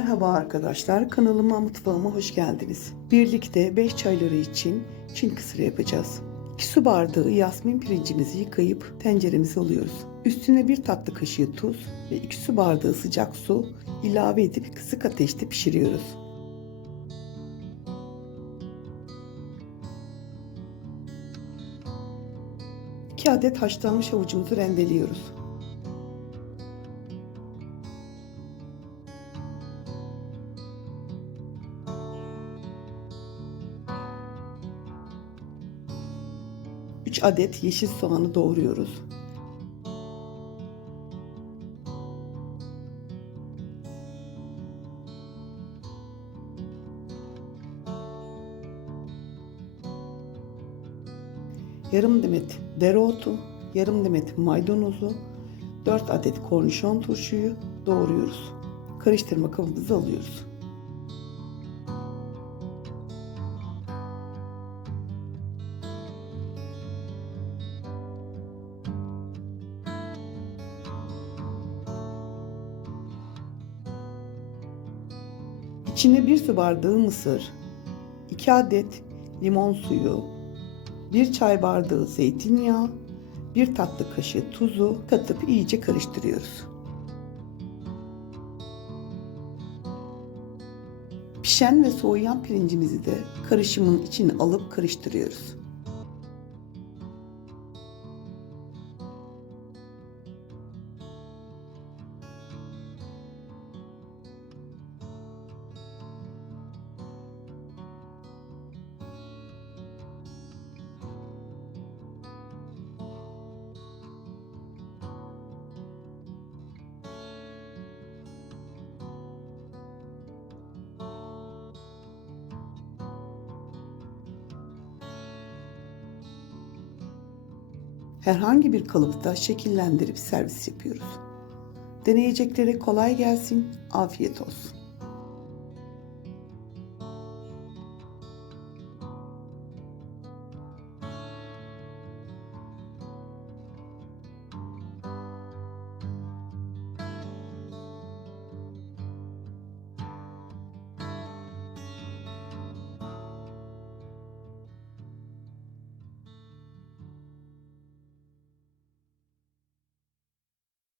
Merhaba arkadaşlar, kanalıma mutfağıma hoş geldiniz. Birlikte 5 çayları için Çin kısırı yapacağız. 2 su bardağı yasmin pirincimizi yıkayıp tenceremize alıyoruz. Üstüne bir tatlı kaşığı tuz ve 2 su bardağı sıcak su ilave edip kısık ateşte pişiriyoruz. İki adet haşlanmış havucumuzu rendeliyoruz. Üç adet yeşil soğanı doğruyoruz. yarım demet dereotu, yarım demet maydanozu, 4 adet kornişon turşuyu doğruyoruz. Karıştırma kabımıza alıyoruz. İçine bir su bardağı mısır, 2 adet limon suyu, 1 çay bardağı zeytinyağı, 1 tatlı kaşığı tuzu katıp iyice karıştırıyoruz. Pişen ve soğuyan pirincimizi de karışımın içine alıp karıştırıyoruz. Herhangi bir kalıpta şekillendirip servis yapıyoruz. Deneyeceklere kolay gelsin, afiyet olsun.